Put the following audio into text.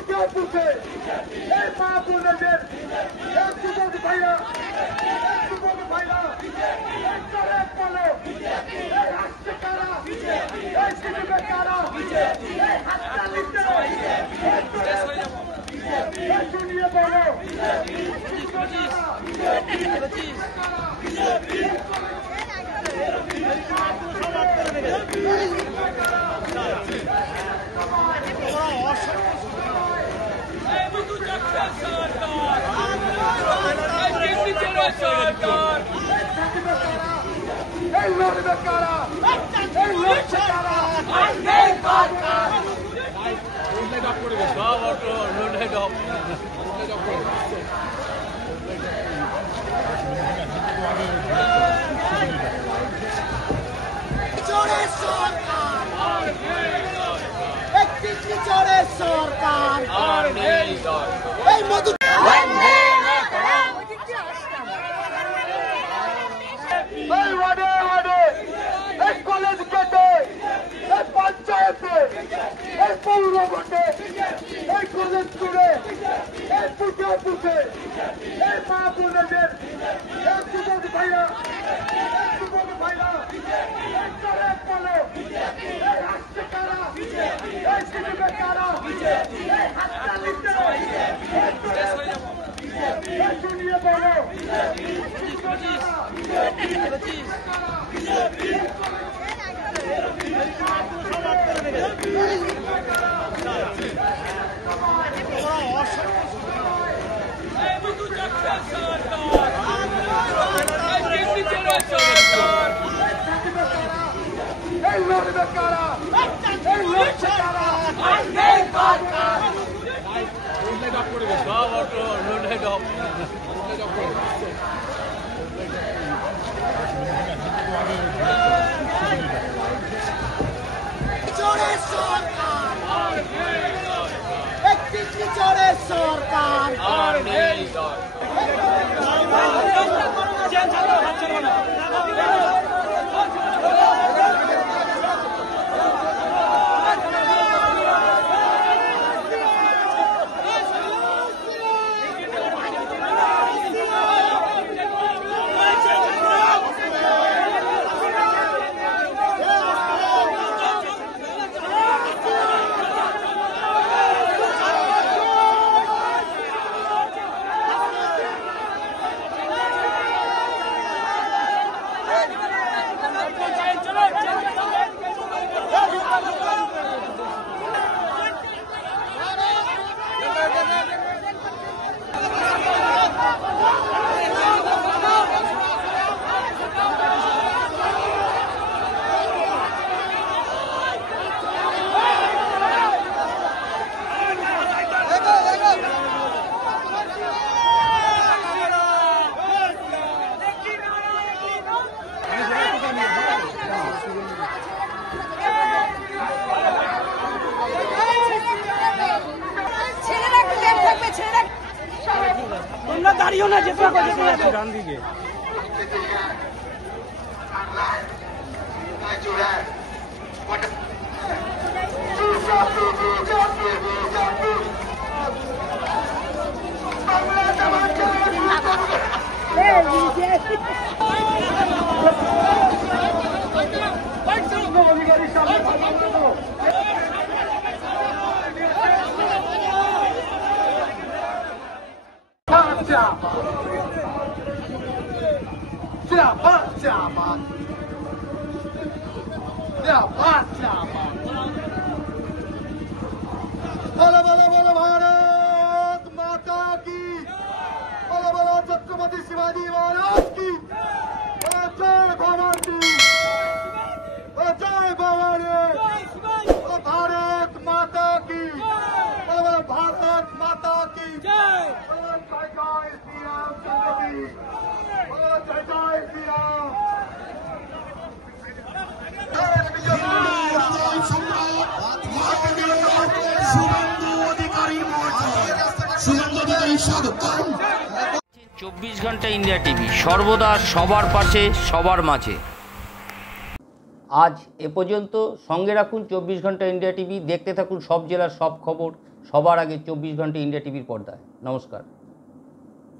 বুকে বুকে এই মা বোনেদের এই যুবক ভাইরা এই চলে চলো এই হাসছে কারা এই সিনেমে কারা এই হাতটা নিতে এই শুনিয়ে বলো কলেজ গেটে এই পঞ্চায়েতে এই পৌর ভোটে এই কলেজ জুড়ে এই বুকে বুকে এই মা বোনেদের এই যুবক ভাইরা এই চলে চলো এই হাসছে কারা এই সিনেমে কারা এই হাতটা নিতে এই শুনিয়ে বলো তোমরা দাঁড়িয়েও না যেতে ডান দিকে बोलो बोलो बोलो भारत माता की, बोलो बोलो छत्रपति शिवाजी महाराज की, जय भवानी, जय भवानी, भारत माता की, बोलो भारत माता की जय, बोलो जय जय श्री राम चंद्र जी, बोलो जय जय श्री राम। चौबीस घंटा इंडिया टीवी सर्वदा सबार पाशे सबार माझे। आज ए पर्यन्त संगे राखुन 24 घंटा इंडिया टीवी। देखते थाकुन सब जेलार सब खबर সবার আগে 24 ঘন্টা ইন্ডিয়া টিভির পর্দায়। নমস্কার।